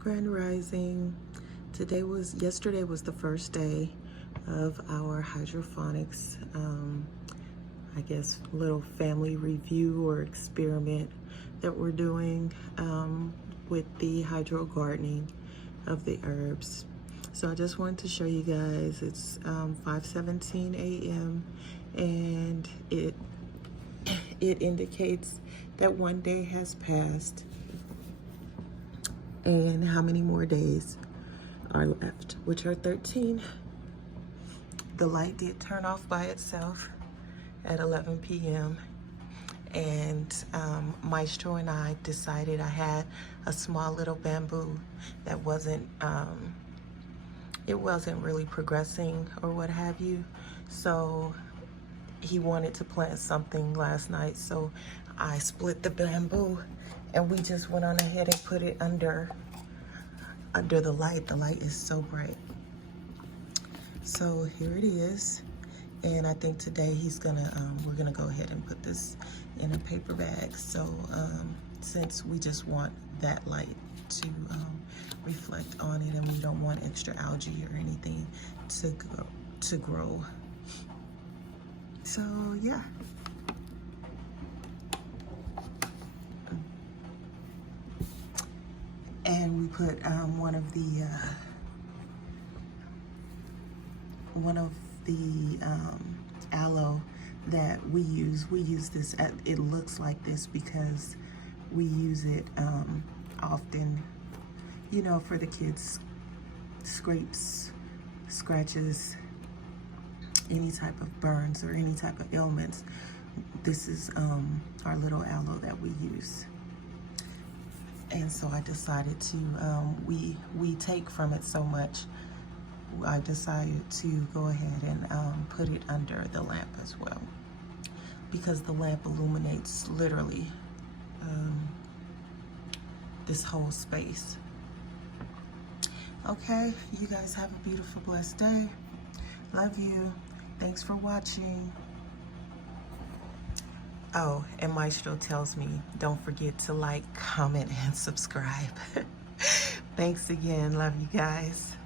Grand Rising. Yesterday was the first day of our hydroponics, I guess, little family review or experiment that we're doing with the hydro gardening of the herbs. So I just wanted to show you guys, it's 5:17 a.m. and it indicates that one day has passed and how many more days are left, which are 13. The light did turn off by itself at 11 p.m. and Maestro and I decided I had a small little bamboo that wasn't really progressing or what have you, so he wanted to plant something last night, so I split the bamboo and we just went on ahead and put it under the light. The light is so bright. So here it is. And I think today we're gonna go ahead and put this in a paper bag. So since we just want that light to reflect on it and we don't want extra algae or anything to grow. So yeah. And we put one of the aloe that we use. We use this it looks like this because we use it often, you know, for the kids' scrapes, scratches, any type of burns or any type of ailments. This is our little aloe that we use. And so I decided to, we take from it so much, I decided to go ahead and put it under the lamp as well, because the lamp illuminates literally this whole space. Okay, you guys have a beautiful, blessed day. Love you. Thanks for watching. Oh, and Maestro tells me, don't forget to like, comment, and subscribe. Thanks again. Love you guys.